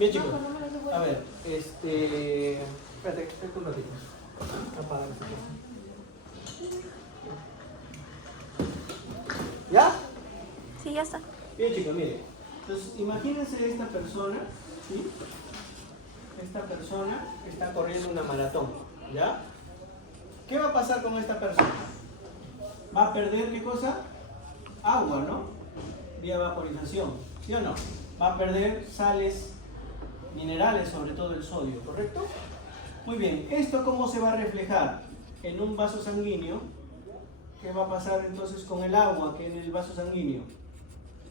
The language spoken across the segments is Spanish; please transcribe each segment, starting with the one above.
Bien, chicos. A ver, espérate un ratito. Apaga esta cosa. ¿Ya? Sí, ya está. Bien, chicos, miren. Entonces, imagínense esta persona, ¿sí? Esta persona está corriendo una maratón, ¿ya? ¿Qué va a pasar con esta persona? Va a perder, ¿qué cosa? Agua, ¿no? Vía vaporización, ¿sí o no? Va a perder sales minerales, sobre todo el sodio, ¿correcto? Muy bien, ¿esto cómo se va a reflejar? En un vaso sanguíneo. ¿Qué va a pasar entonces con el agua que en el vaso sanguíneo?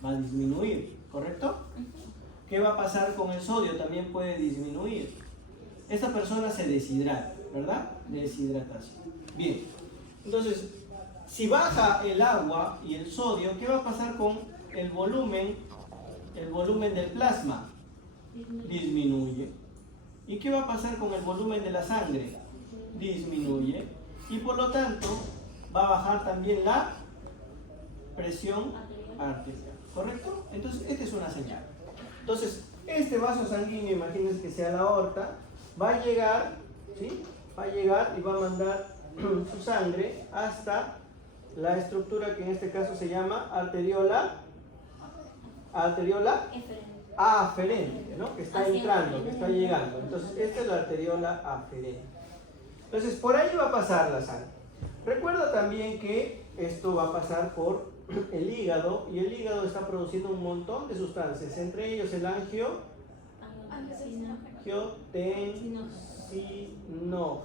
Va a disminuir, ¿correcto? ¿Qué va a pasar con el sodio? También puede disminuir. Esta persona se deshidrata, ¿verdad? Deshidratación. Bien, entonces, si baja el agua y el sodio, ¿qué va a pasar con el volumen del plasma? Disminuye. ¿Y qué va a pasar con el volumen de la sangre? Disminuye. Y por lo tanto, va a bajar también la presión arterial, ¿correcto? Entonces, esta es una señal. Entonces, este vaso sanguíneo, imagínense que sea la aorta, va a llegar, ¿sí? Va a llegar y va a mandar su sangre hasta la estructura que en este caso se llama arteriola aferente, ¿no? Que está entrando, que está llegando. Entonces, esta es la arteriola aferente. Entonces, por ahí va a pasar la sangre. Recuerda también que esto va a pasar por el hígado, y el hígado está produciendo un montón de sustancias, entre ellos el angiotensinógeno,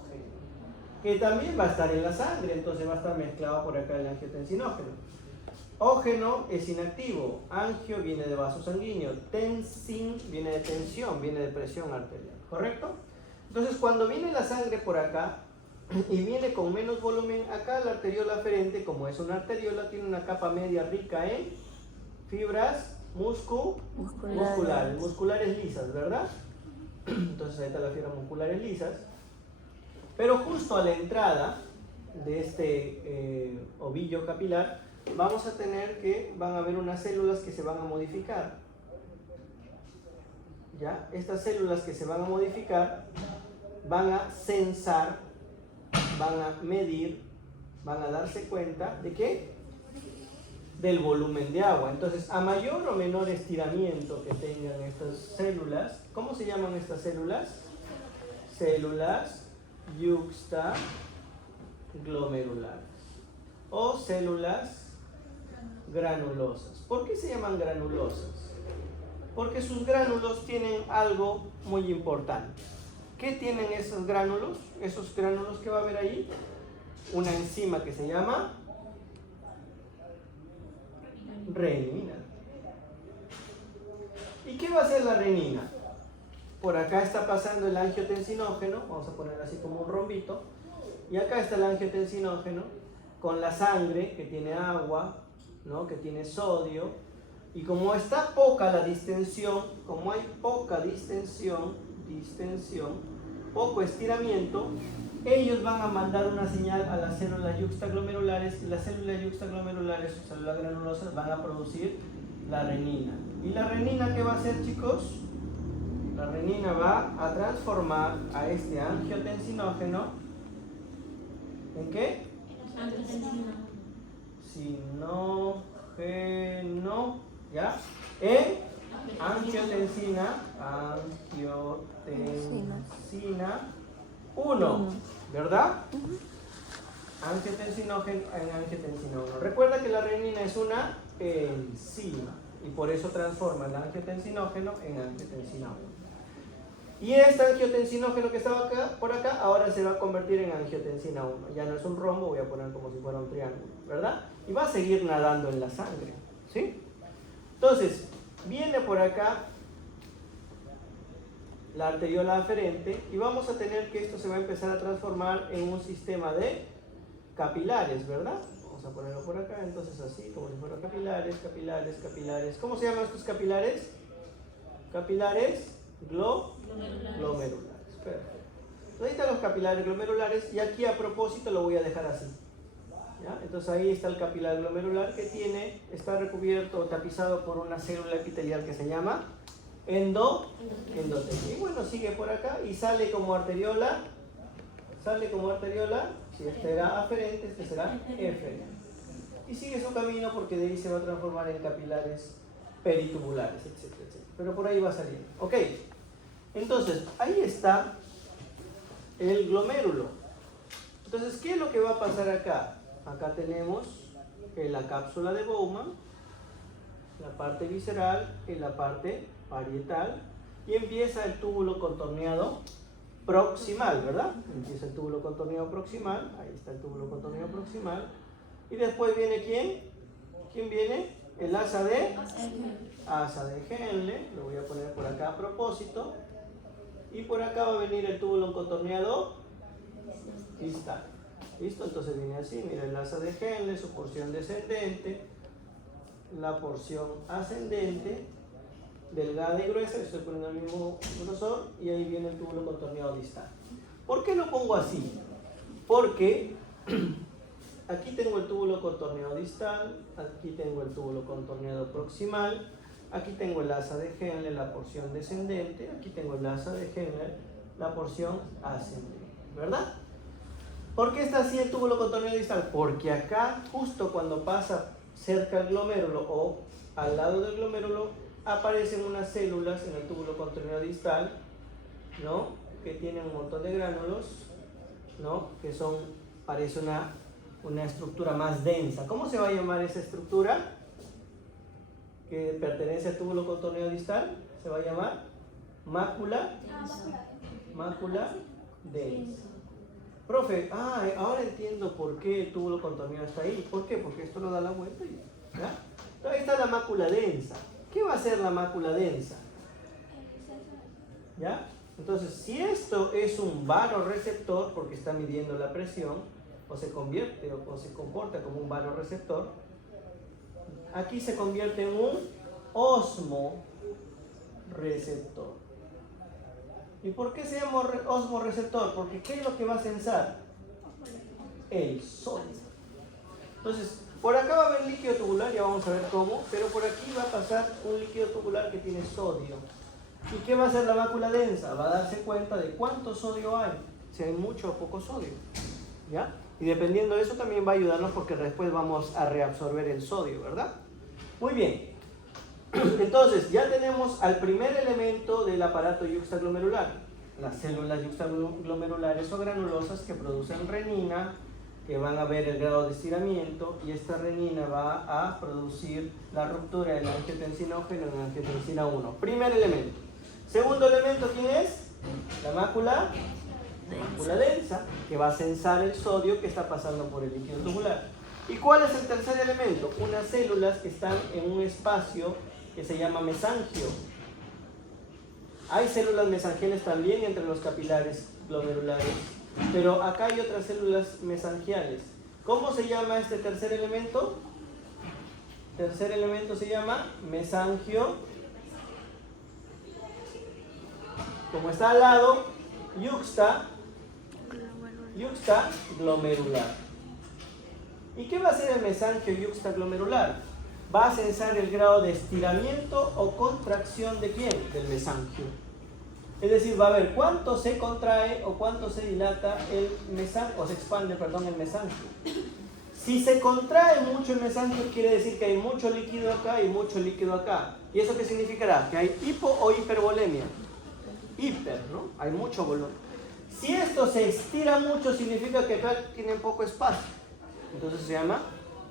que también va a estar en la sangre, entonces va a estar mezclado por acá el angiotensinógeno. Ógeno es inactivo, angio viene de vaso sanguíneo, tensin viene de tensión, viene de presión arterial, ¿correcto? Entonces, cuando viene la sangre por acá y viene con menos volumen, acá la arteriola aferente, como es una arteriola, tiene una capa media rica en fibras musculares lisas, ¿verdad? Entonces ahí están las fibras musculares lisas. Pero justo a la entrada de este ovillo capilar, vamos a tener que van a haber unas células que se van a modificar. ¿Ya? Estas células que se van a modificar van a censar, van a medir, van a darse cuenta de ¿qué? Del volumen de agua. Entonces, a mayor o menor estiramiento que tengan estas células, ¿cómo se llaman estas células? Células yuxtaglomerulares o células granulosas. ¿Por qué se llaman granulosas? Porque sus gránulos tienen algo muy importante. ¿Qué tienen esos gránulos? Esos gránulos que va a haber ahí, una enzima que se llama renina. ¿Y qué va a hacer la renina? Por acá está pasando el angiotensinógeno, vamos a poner así como un rombito, y acá está el angiotensinógeno con la sangre que tiene agua, ¿no? Que tiene sodio, y como está poca la distensión, como hay poca distensión, poco estiramiento, ellos van a mandar una señal a las células yuxtaglomerulares, y las células yuxtaglomerulares o células granulosas van a producir la renina. ¿Y la renina qué va a hacer, chicos? La renina va a transformar a este angiotensinógeno ¿en qué? Sinógeno, ¿ya? En angiotensina 1, ¿verdad? Angiotensinógeno en angiotensina 1. Recuerda que la renina es una enzima y por eso transforma el angiotensinógeno en angiotensina 1. Y este angiotensinógeno que estaba acá, por acá, ahora se va a convertir en angiotensina 1. Ya no es un rombo, voy a poner como si fuera un triángulo, ¿verdad? Y va a seguir nadando en la sangre, ¿sí? Entonces, viene por acá la arteriola aferente y vamos a tener que esto se va a empezar a transformar en un sistema de capilares, ¿verdad? Vamos a ponerlo por acá, entonces así, como si fueran capilares. ¿Cómo se llaman estos capilares? Capilares glomerulares. Perfecto. Entonces ahí están los capilares glomerulares y aquí a propósito lo voy a dejar así. ¿Ya? Entonces ahí está el capilar glomerular que está recubierto o tapizado por una célula epitelial que se llama endotelio. Y bueno, sigue por acá y sale como arteriola. Si este era aferente, este será eferente. Y sigue su camino porque de ahí se va a transformar en capilares peritubulares, etcétera, etcétera. Pero por ahí va saliendo. Ok. Entonces, ahí está el glomérulo. Entonces, ¿qué es lo que va a pasar acá? Acá tenemos la cápsula de Bowman, la parte visceral y la parte parietal, y empieza el túbulo contorneado proximal, ¿verdad? Empieza el túbulo contorneado proximal, ahí está el túbulo contorneado proximal, y después viene ¿quién? ¿Quién viene? El asa de Henle, lo voy a poner por acá a propósito, y por acá va a venir el túbulo contorneado distal. ¿Listo? Entonces viene así, mira el asa de Henle, su porción descendente, la porción ascendente, delgada y gruesa, estoy poniendo el mismo grosor, y ahí viene el túbulo contorneado distal. ¿Por qué lo pongo así? Porque aquí tengo el túbulo contorneado distal, aquí tengo el túbulo contorneado proximal, aquí tengo el asa de Henle, la porción descendente, aquí tengo el asa de Henle, la porción ascendente, ¿verdad? ¿Por qué está así el túbulo contorneado distal? Porque acá, justo cuando pasa cerca del glomérulo o al lado del glomérulo, aparecen unas células en el túbulo contorneado distal, ¿no? Que tienen un montón de gránulos, ¿no? Que son, parece una estructura más densa. ¿Cómo se va a llamar esa estructura que pertenece al túbulo contorneado distal? Se va a llamar mácula densa. Profe, ahora entiendo por qué el túbulo contorneado está ahí. ¿Por qué? Porque esto lo da la vuelta y ¿ya? Ahí está la mácula densa. ¿Qué va a hacer la mácula densa? ¿Ya? Entonces, si esto es un varoreceptor, porque está midiendo la presión, o se convierte o se comporta como un varoreceptor, aquí se convierte en un osmoreceptor. ¿Y por qué se llama osmoreceptor? Porque ¿qué es lo que va a censar? El sodio. Entonces, por acá va a haber líquido tubular, ya vamos a ver cómo, pero por aquí va a pasar un líquido tubular que tiene sodio. ¿Y qué va a hacer la mácula densa? Va a darse cuenta de cuánto sodio hay, si hay mucho o poco sodio, ¿ya? Y dependiendo de eso también va a ayudarnos porque después vamos a reabsorber el sodio, ¿verdad? Muy bien. Entonces, ya tenemos al primer elemento del aparato yuxtaglomerular, las células yuxtaglomerulares o granulosas que producen renina, que van a ver el grado de estiramiento, y esta renina va a producir la ruptura del angiotensinógeno en angiotensina 1. Primer elemento. Segundo elemento, ¿quién es? La mácula densa, que va a censar el sodio que está pasando por el líquido tubular. ¿Y cuál es el tercer elemento? Unas células que están en un espacio que se llama mesangio. Hay células mesangiales también entre los capilares glomerulares, pero acá hay otras células mesangiales. ¿Cómo se llama este tercer elemento? Tercer elemento se llama mesangio. Como está al lado, yuxtaglomerular. ¿Y qué va a hacer el mesangio yuxtaglomerular? Va a censar el grado de estiramiento o contracción de ¿quién? Del mesangio. Es decir, va a ver cuánto se contrae o cuánto se dilata el mesangio, o se expande, perdón, el mesangio. Si se contrae mucho el mesangio, quiere decir que hay mucho líquido acá y mucho líquido acá. ¿Y eso qué significará? Que hay hipo o hipervolemia. Hiper, ¿no? Hay mucho volumen. Si esto se estira mucho, significa que acá tiene poco espacio. Entonces se llama,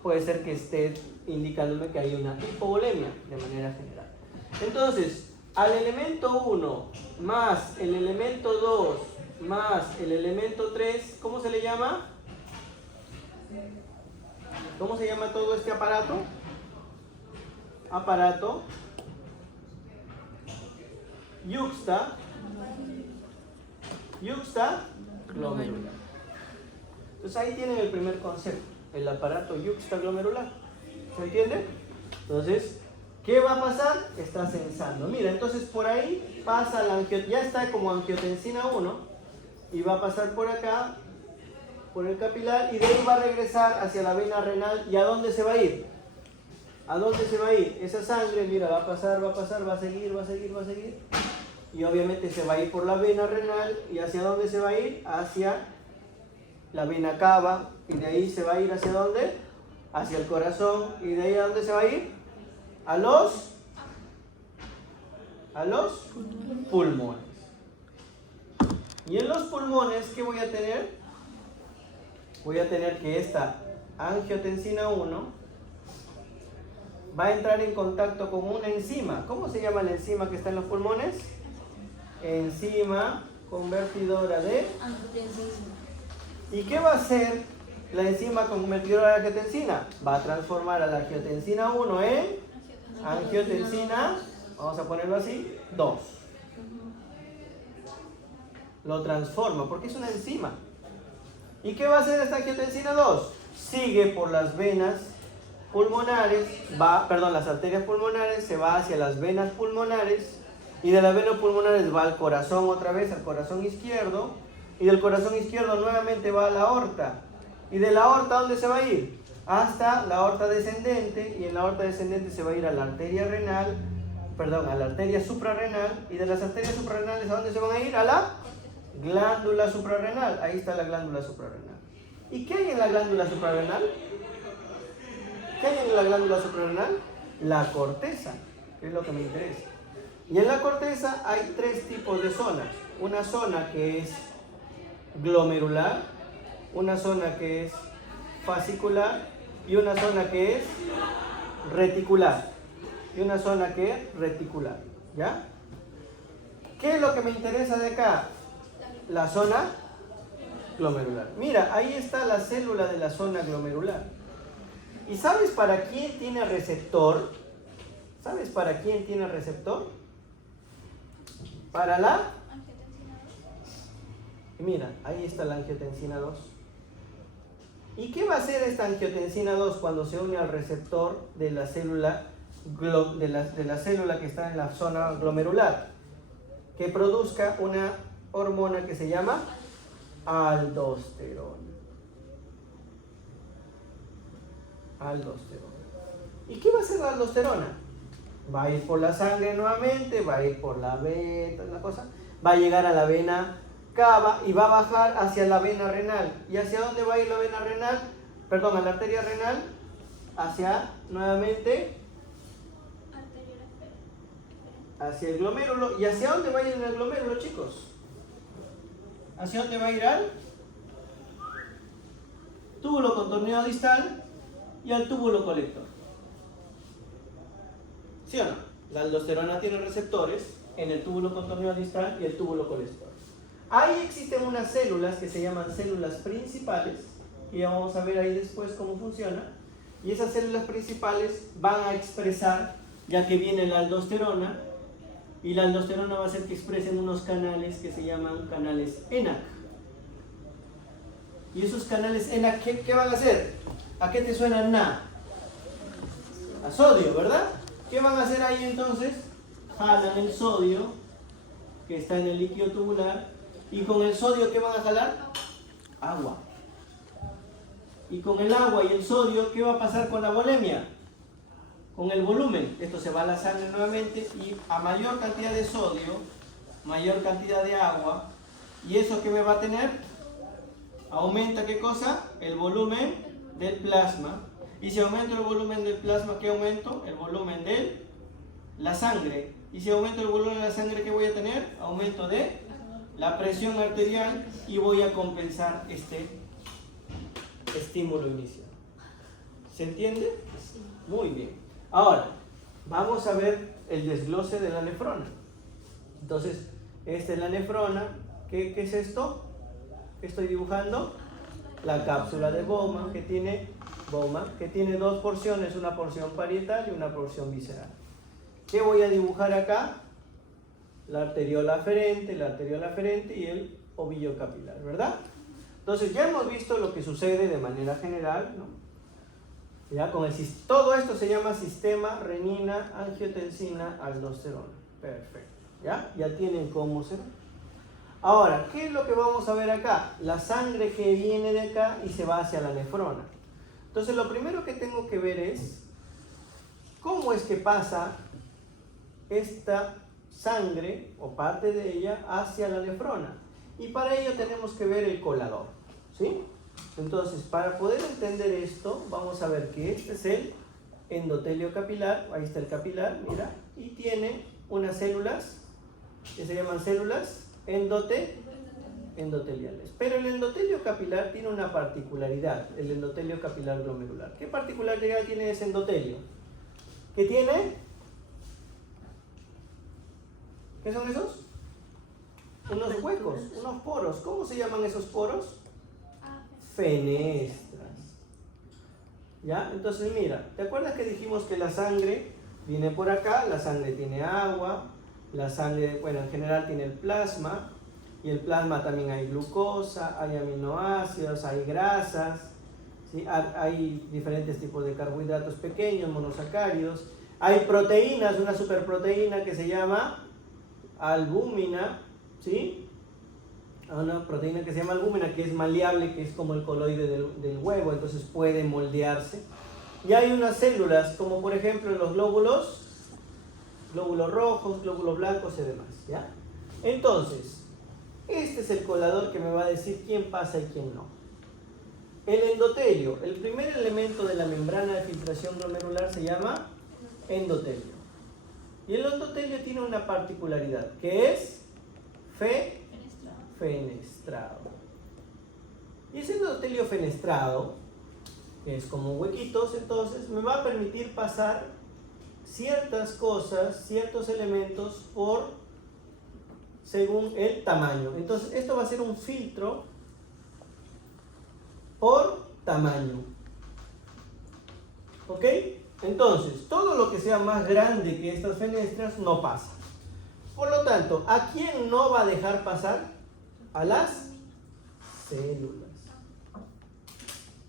puede ser que esté indicándome que hay una hipovolemia de manera general. Entonces, al elemento 1 más el elemento 2 más el elemento 3, ¿cómo se le llama? ¿Cómo se llama todo este aparato? Aparato yuxtaglomerular. Entonces ahí tienen el primer concepto, el aparato yuxtaglomerular. ¿Se entiende? Entonces, ¿qué va a pasar? Está censando. Mira, entonces por ahí pasa ya está como angiotensina 1 y va a pasar por acá, por el capilar, y de ahí va a regresar hacia la vena renal. ¿Y a dónde se va a ir? ¿A dónde se va a ir? Esa sangre, mira, va a pasar, va a seguir, va a seguir. Y obviamente se va a ir por la vena renal. ¿Y hacia dónde se va a ir? Hacia la vena cava. Y de ahí se va a ir ¿hacia dónde? Hacia el corazón. ¿Y de ahí a dónde se va a ir? A los pulmones. Y en los pulmones, ¿qué voy a tener? Voy a tener que esta angiotensina 1 va a entrar en contacto con una enzima. ¿Cómo se llama la enzima que está en los pulmones? Enzima convertidora de angiotensina. ¿Y qué va a hacer la enzima convertidora de angiotensina? Va a transformar a la angiotensina 1 en angiotensina, vamos a ponerlo así, 2. Lo transforma porque es una enzima. ¿Y qué va a hacer esta angiotensina 2? Sigue por las venas pulmonares, las arterias pulmonares, se va hacia las venas pulmonares y de las venas pulmonares va al corazón otra vez, al corazón izquierdo, y del corazón izquierdo nuevamente va a la aorta. ¿Y de la aorta dónde se va a ir? Hasta la aorta descendente, y en la aorta descendente se va a ir a la arteria renal, a la arteria suprarrenal, y de las arterias suprarrenales ¿a dónde se van a ir? A la glándula suprarrenal. Ahí está la glándula suprarrenal. ¿Y qué hay en la glándula suprarrenal? ¿Qué hay en la glándula suprarrenal? La corteza, que es lo que me interesa. Y en la corteza hay 3 tipos de zonas. Una zona que es glomerular, una zona que es fascicular y una zona que es reticular. ¿Ya? ¿Qué es lo que me interesa de acá? La zona glomerular. Mira, ahí está la célula de la zona glomerular. ¿Y sabes para quién tiene receptor? Para la... Mira, ahí está la angiotensina 2. ¿Y qué va a hacer esta angiotensina 2 cuando se une al receptor de la célula, de la célula que está en la zona glomerular? Que produzca una hormona que se llama aldosterona. ¿Y qué va a hacer la aldosterona? Va a ir por la sangre nuevamente, va a ir por la vena, va a llegar a la vena cava y va a bajar hacia la vena renal. ¿Y hacia dónde va a ir la vena renal? A la arteria renal, hacia nuevamente hacia el glomérulo. ¿Y hacia dónde va a ir el glomérulo, chicos? ¿Hacia dónde va a ir? Al túbulo contorneado distal y al túbulo colector. ¿Sí o no? La aldosterona tiene receptores en el túbulo contorneado distal y el túbulo colector. Ahí existen unas células que se llaman células principales, y vamos a ver ahí después cómo funciona. Y esas células principales van a expresar, ya que viene la aldosterona, y la aldosterona va a hacer que expresen unos canales que se llaman canales ENaC. Y esos canales ENaC, ¿qué van a hacer? ¿A qué te suena NA? A sodio, ¿verdad? ¿Qué van a hacer ahí entonces? Jalan el sodio que está en el líquido tubular, y con el sodio ¿qué van a jalar? Agua. Y con el agua y el sodio, ¿qué va a pasar con la volemia? Con el volumen. Esto se va a la sangre nuevamente, y a mayor cantidad de sodio, mayor cantidad de agua, ¿y eso qué me va a tener? Aumenta, ¿qué cosa? El volumen del plasma. Y si aumento el volumen del plasma, ¿qué aumento? El volumen de la sangre. Y si aumento el volumen de la sangre, ¿qué voy a tener? Aumento de la presión arterial, y voy a compensar este estímulo inicial. ¿Se entiende? Sí. Muy bien. Ahora, vamos a ver el desglose de la nefrona. Entonces, esta es la nefrona. ¿Qué es esto? ¿Qué estoy dibujando? La cápsula de Bowman, que tiene 2 porciones, una porción parietal y una porción visceral. ¿Qué voy a dibujar acá? La arteriola aferente y el ovillo capilar, ¿verdad? Entonces ya hemos visto lo que sucede de manera general, ¿no? Ya todo esto se llama sistema renina, angiotensina, aldosterona. Perfecto. Ya tienen cómo se ve. Ahora, ¿qué es lo que vamos a ver acá? La sangre que viene de acá y se va hacia la nefrona. Entonces lo primero que tengo que ver es cómo es que pasa esta sangre o parte de ella hacia la nefrona. Y para ello tenemos que ver el colador, ¿sí? Entonces, para poder entender esto, vamos a ver que este es el endotelio capilar. Ahí está el capilar, mira, y tiene unas células que se llaman células endoteliales. Pero el endotelio capilar tiene una particularidad, el endotelio capilar glomerular. ¿Qué particularidad tiene ese endotelio? ¿Qué tiene? ¿Qué son esos? Unos huecos, unos poros. ¿Cómo se llaman esos poros? Fenestras. ¿Ya? Entonces mira, ¿te acuerdas que dijimos que la sangre viene por acá? La sangre tiene agua, la sangre, bueno, en general tiene el plasma, y el plasma también hay glucosa, hay aminoácidos, hay grasas, ¿sí? Hay diferentes tipos de carbohidratos pequeños, monosacáridos, hay proteínas, una superproteína que se llama albúmina, ¿sí? Una proteína que se llama albúmina, que es maleable, que es como el coloide del huevo, entonces puede moldearse. Y hay unas células, como por ejemplo los glóbulos rojos, glóbulos blancos y demás, ¿ya? Entonces, este es el colador que me va a decir quién pasa y quién no. El endotelio, el primer elemento de la membrana de filtración glomerular se llama endotelio. Y el endotelio tiene una particularidad, que es fenestrado. Y ese endotelio fenestrado, que es como huequitos, entonces me va a permitir pasar ciertas cosas, ciertos elementos según el tamaño. Entonces esto va a ser un filtro por tamaño. ¿Ok? Entonces, todo lo que sea más grande que estas fenestras no pasa. Por lo tanto, ¿a quién no va a dejar pasar? A las células.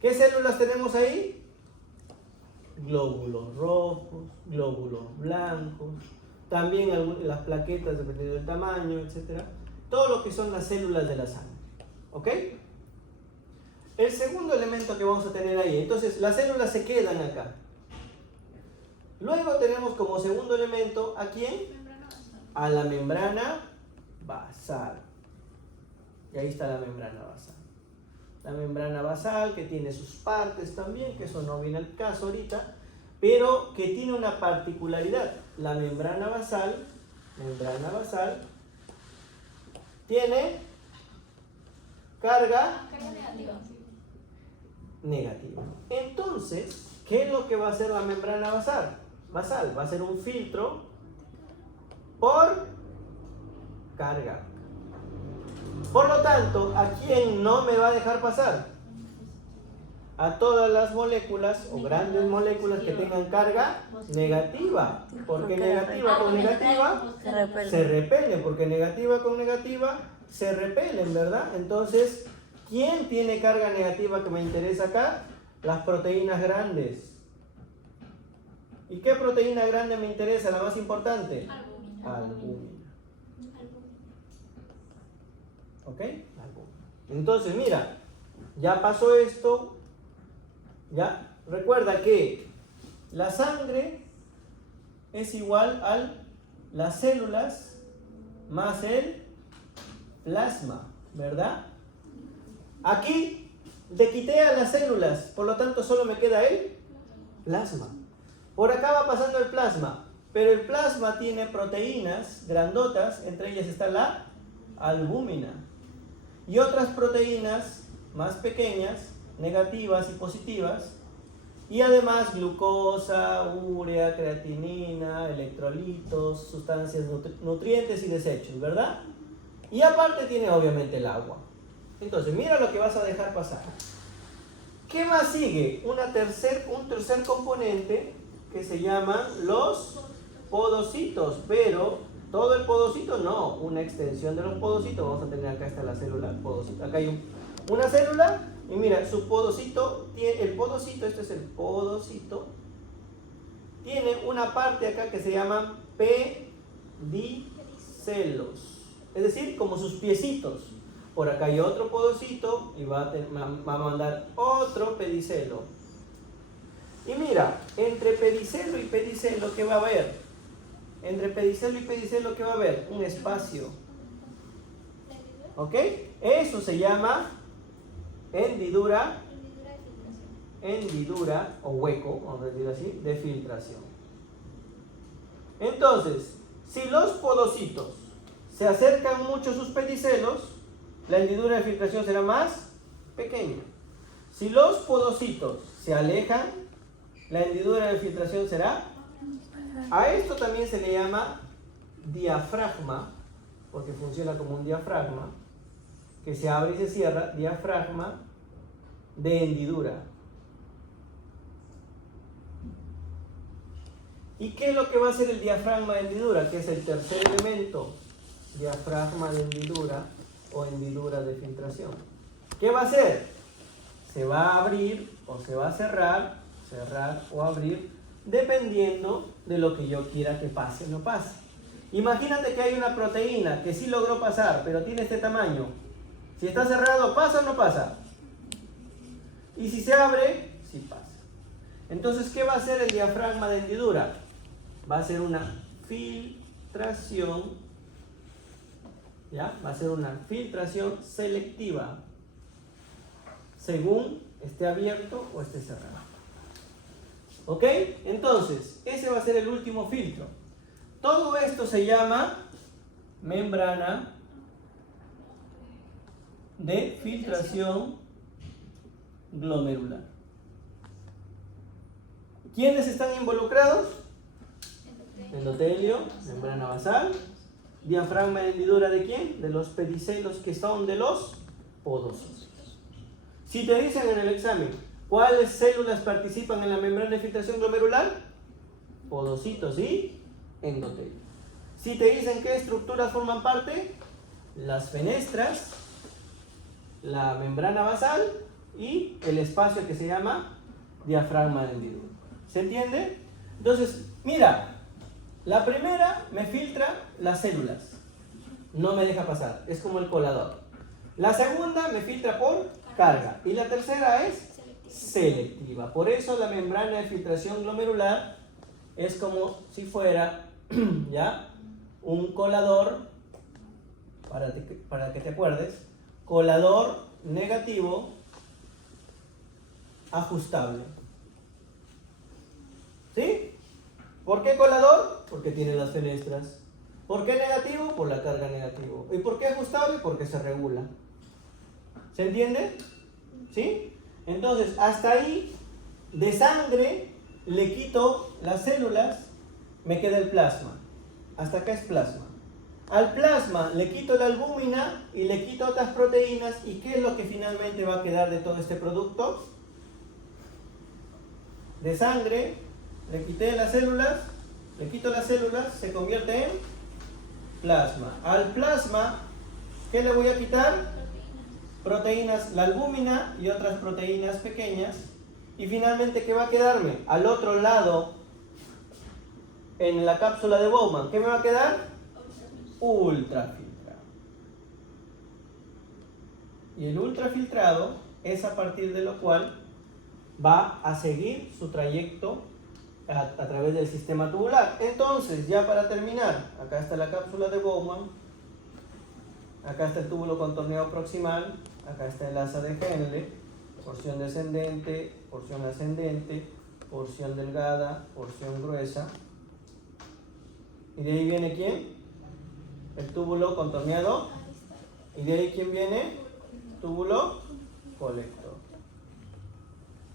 ¿Qué células tenemos ahí? Glóbulos rojos, glóbulos blancos, también las plaquetas dependiendo del tamaño, etc. Todo lo que son las células de la sangre. ¿Ok? El segundo elemento que vamos a tener ahí, entonces las células se quedan acá. Luego tenemos como segundo elemento, ¿a quién? A la membrana basal. Y ahí está la membrana basal. La membrana basal que tiene sus partes también, que eso no viene al caso ahorita, pero que tiene una particularidad. La membrana basal tiene carga negativa. Entonces, ¿qué es lo que va a hacer la membrana basal? Va a ser un filtro por carga. Por lo tanto, ¿a quién no me va a dejar pasar? A todas las moléculas o grandes moléculas que tengan carga negativa. Porque negativa con negativa se repelen. Porque negativa con negativa se repelen, ¿verdad? Entonces, ¿quién tiene carga negativa que me interesa acá? Las proteínas grandes. ¿Y qué proteína grande me interesa? La más importante. Albúmina. ¿Ok? Entonces, mira, ya pasó esto. ¿Ya? Recuerda que la sangre es igual a las células más el plasma, ¿verdad? Aquí le quité a las células, por lo tanto solo me queda el plasma. Por acá va pasando el plasma, pero el plasma tiene proteínas grandotas, entre ellas está la albúmina, y otras proteínas más pequeñas, negativas y positivas, y además glucosa, urea, creatinina, electrolitos, sustancias nutrientes y desechos, ¿verdad? Y aparte tiene obviamente el agua. Entonces, mira lo que vas a dejar pasar. ¿Qué más sigue? Un tercer componente que se llaman los podocitos, pero todo el podocito no, una extensión de los podocitos. Vamos a tener acá está la célula podocito. Acá hay una célula y mira, su podocito, el podocito, este es el podocito, tiene una parte acá que se llama pedicelos, es decir, como sus piecitos. Por acá hay otro podocito y va a mandar otro pedicelo. Y mira, entre pedicelo y pedicelo, ¿qué va a haber? Entre pedicelo y pedicelo, ¿qué va a haber? Un espacio. ¿Ok? Eso se llama hendidura o hueco, vamos a decir así, de filtración. Entonces, si los podocitos se acercan mucho a sus pedicelos, la hendidura de filtración será más pequeña. Si los podocitos se alejan, la hendidura de filtración será... A esto también se le llama diafragma, porque funciona como un diafragma, que se abre y se cierra, diafragma de hendidura. ¿Y qué es lo que va a hacer el diafragma de hendidura? Que es el tercer elemento, diafragma de hendidura o hendidura de filtración. ¿Qué va a hacer? Se va a abrir o se va a cerrar o abrir, dependiendo de lo que yo quiera que pase o no pase. Imagínate que hay una proteína que sí logró pasar, pero tiene este tamaño. Si está cerrado, ¿pasa o no pasa? Y si se abre, sí pasa. Entonces, ¿qué va a hacer el diafragma de hendidura? Va a ser una filtración, ¿ya? Va a ser una filtración selectiva, según esté abierto o esté cerrado. ¿Ok? Entonces, ese va a ser el último filtro. Todo esto se llama membrana de filtración glomerular. ¿Quiénes están involucrados? Endotelio, membrana basal, diafragma de hendidura ¿de quién? De los pedicelos que son de los podocitos. Si te dicen en el examen, ¿cuáles células participan en la membrana de filtración glomerular? Podocitos y endotelio. Si te dicen qué estructuras forman parte, las fenestras, la membrana basal y el espacio que se llama diafragma de hendidura. ¿Se entiende? Entonces, mira, la primera me filtra las células, no me deja pasar, es como el colador. La segunda me filtra por carga y la tercera es selectiva. Por eso la membrana de filtración glomerular es como si fuera ¿ya? Un colador, para que te acuerdes, colador negativo ajustable. ¿Sí? ¿Por qué colador? Porque tiene las fenestras. ¿Por qué negativo? Por la carga negativo. ¿Y por qué ajustable? Porque se regula. ¿Se entiende? ¿Sí? Entonces, hasta ahí, de sangre, le quito las células, me queda el plasma. Hasta acá es plasma. Al plasma le quito la albúmina y le quito otras proteínas. ¿Y qué es lo que finalmente va a quedar de todo este producto? De sangre, le quité las células, le quito las células, se convierte en plasma. Al plasma, ¿qué le voy a quitar? Proteínas, la albúmina y otras proteínas pequeñas. Y finalmente, ¿qué va a quedarme? Al otro lado, en la cápsula de Bowman, ¿qué me va a quedar? Ultrafiltrado. Y el ultrafiltrado es a partir de lo cual va a seguir su trayecto a través del sistema tubular. Entonces, ya para terminar, acá está la cápsula de Bowman, acá está el túbulo contorneado proximal, acá está el asa de Henle, porción descendente, porción ascendente, porción delgada, porción gruesa. ¿Y de ahí viene quién? El túbulo contorneado. ¿Y de ahí quién viene? Túbulo colector.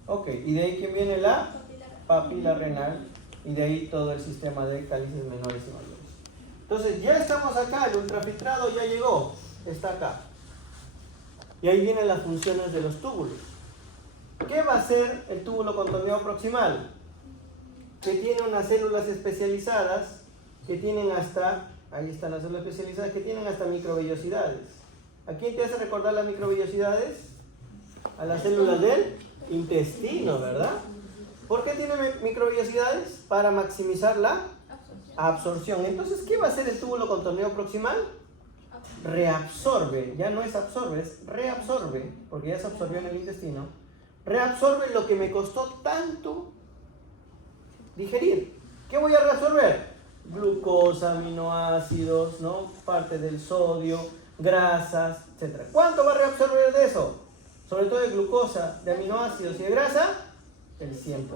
Ok, y de ahí quién viene la papila renal. Y de ahí todo el sistema de cálices menores y mayores. Entonces ya estamos acá, el ultrafiltrado ya llegó, está acá. Y ahí vienen las funciones de los túbulos. ¿Qué va a hacer el túbulo contorneado proximal? Que tiene unas células especializadas que tienen hasta, ahí están las células especializadas, que tienen hasta microvellosidades. ¿A quién te hace recordar las microvellosidades? A las células del intestino, ¿verdad? ¿Por qué tiene microvellosidades? Para maximizar la absorción. Entonces, ¿qué va a hacer el túbulo contorneado proximal? Reabsorbe, ya no es absorbe, es reabsorbe, porque ya se absorbió en el intestino. Reabsorbe lo que me costó tanto digerir. ¿Qué voy a reabsorber? Glucosa, aminoácidos, ¿no? Parte del sodio, grasas, etc. ¿Cuánto va a reabsorber de eso? Sobre todo de glucosa, de aminoácidos y de grasa, el 100%.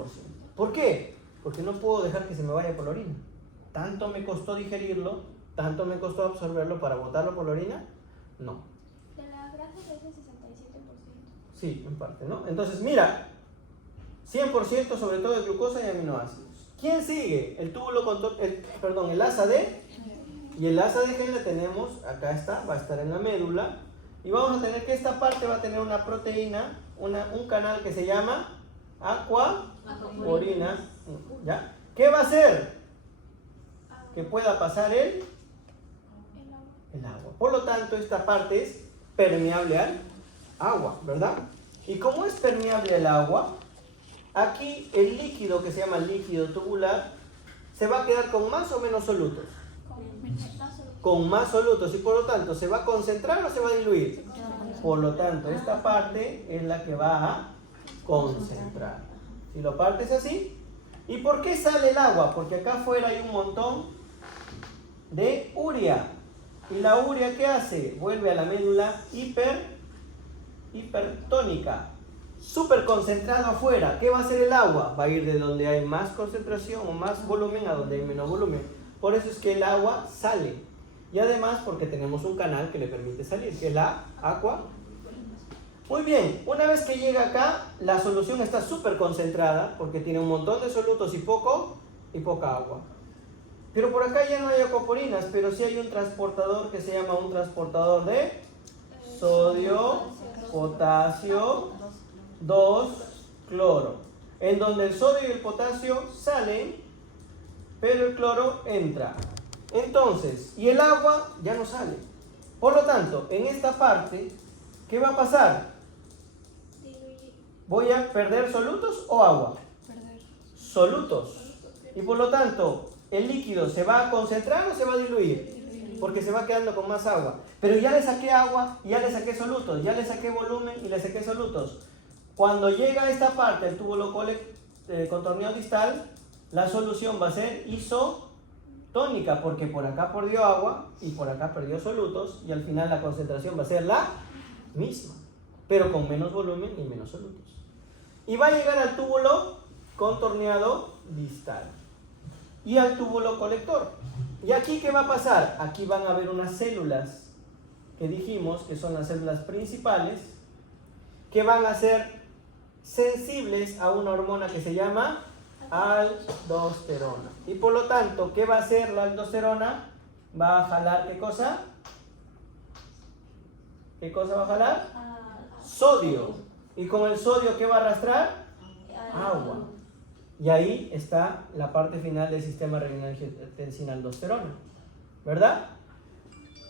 ¿Por qué? Porque no puedo dejar que se me vaya por la orina. Tanto me costó digerirlo, tanto me costó absorberlo para botarlo por la orina, no. De la grasa es el 67%. Sí, en parte, ¿no? Entonces, mira, 100% sobre todo de glucosa y aminoácidos. ¿Quién sigue? El asa D. Y el asa D que le tenemos, acá está, va a estar en la médula. Y vamos a tener que esta parte va a tener una proteína, un canal que se llama aquaporina. ¿Ya? ¿Qué va a hacer? Que pueda pasar el agua. Por lo tanto, esta parte es permeable al agua, ¿verdad? Y como es permeable al agua, aquí el líquido que se llama líquido tubular se va a quedar con más o menos solutos. Con más solutos y por lo tanto, ¿se va a concentrar o se va a diluir? Por lo tanto, esta parte es la que va a concentrar. Si lo partes así. ¿Y por qué sale el agua? Porque acá afuera hay un montón de urea. ¿Y la urea qué hace? Vuelve a la médula hipertónica. Súper concentrado afuera. ¿Qué va a hacer el agua? Va a ir de donde hay más concentración o más volumen a donde hay menos volumen. Por eso es que el agua sale. Y además porque tenemos un canal que le permite salir, que es la agua. Muy bien, una vez que llega acá, la solución está súper concentrada porque tiene un montón de solutos y poca agua. Pero por acá ya no hay acuaporinas, pero sí hay un transportador que se llama un transportador de sodio, potasio, 2-cloro. En donde el sodio y el potasio salen, pero el cloro entra. Entonces, y el agua ya no sale. Por lo tanto, en esta parte, ¿qué va a pasar? ¿Voy a perder solutos o agua? Solutos. Y por lo tanto, ¿el líquido se va a concentrar o se va a diluir? Porque se va quedando con más agua. Pero ya le saqué agua, ya le saqué solutos, ya le saqué volumen y le saqué solutos. Cuando llega a esta parte, el túbulo contorneado distal, la solución va a ser isotónica, porque por acá perdió agua y por acá perdió solutos, y al final la concentración va a ser la misma, pero con menos volumen y menos solutos. Y va a llegar al túbulo contorneado distal y al túbulo colector. ¿Y aquí qué va a pasar? Aquí van a haber unas células que dijimos que son las células principales, que van a ser sensibles a una hormona que se llama aldosterona. Y por lo tanto, ¿qué va a hacer la aldosterona? Va a jalar, ¿qué cosa? ¿Qué cosa va a jalar? Sodio. ¿Y con el sodio qué va a arrastrar? Agua. Y ahí está la parte final del sistema renina-angiotensina-aldosterona, ¿verdad?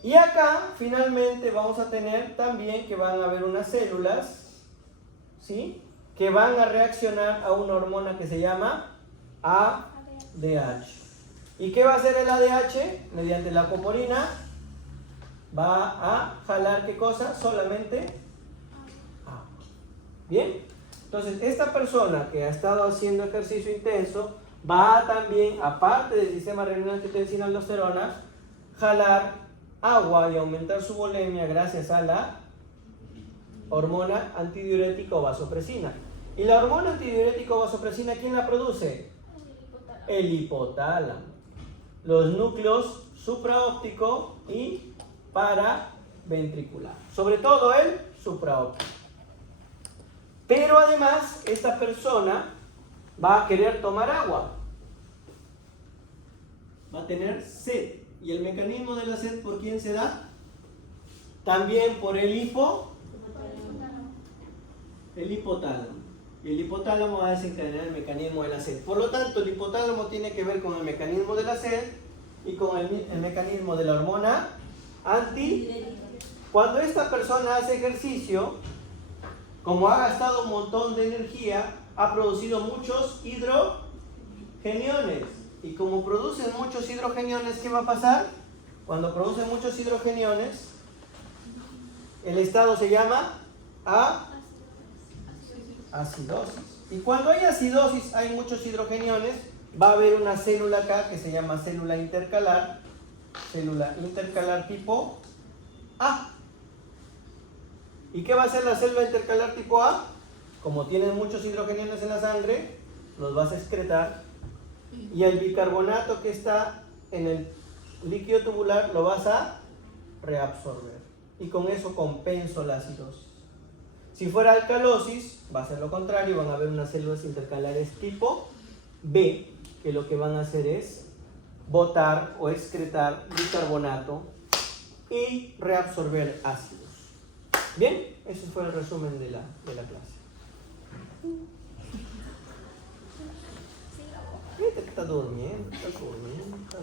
Y acá finalmente vamos a tener también que van a haber unas células, ¿sí?, que van a reaccionar a una hormona que se llama ADH. ¿Y qué va a hacer el ADH? Mediante la acuaporina va a jalar, ¿qué cosa? Solamente agua. ¿Bien? Entonces, esta persona que ha estado haciendo ejercicio intenso va a también, aparte del sistema renina-angiotensina-aldosterona, jalar agua y aumentar su volemia gracias a la hormona antidiurética o vasopresina. ¿Y la hormona antidiurética o vasopresina quién la produce? El hipotálamo. Los núcleos supraóptico y paraventricular. Sobre todo el supraóptico. Pero además, esta persona va a querer tomar agua. Va a tener sed. ¿Y el mecanismo de la sed por quién se da? También por el hipotálamo. Y el hipotálamo va a desencadenar el mecanismo de la sed. Por lo tanto, el hipotálamo tiene que ver con el mecanismo de la sed y con el mecanismo de la hormona Cuando esta persona hace ejercicio, como ha gastado un montón de energía, ha producido muchos hidrogeniones. Y como producen muchos hidrogeniones, ¿qué va a pasar? Cuando producen muchos hidrogeniones, el estado se llama acidosis. Y cuando hay acidosis, hay muchos hidrogeniones, va a haber una célula acá que se llama célula intercalar tipo A. ¿Y qué va a hacer la célula intercalar tipo A? Como tiene muchos hidrogeniones en la sangre, los vas a excretar y el bicarbonato que está en el líquido tubular lo vas a reabsorber. Y con eso compenso la acidosis. Si fuera alcalosis, va a ser lo contrario, van a haber unas células intercalares tipo B, que lo que van a hacer es botar o excretar bicarbonato y reabsorber ácidos. Bien, ese fue el resumen de la clase. Está durmiendo, está durmiendo.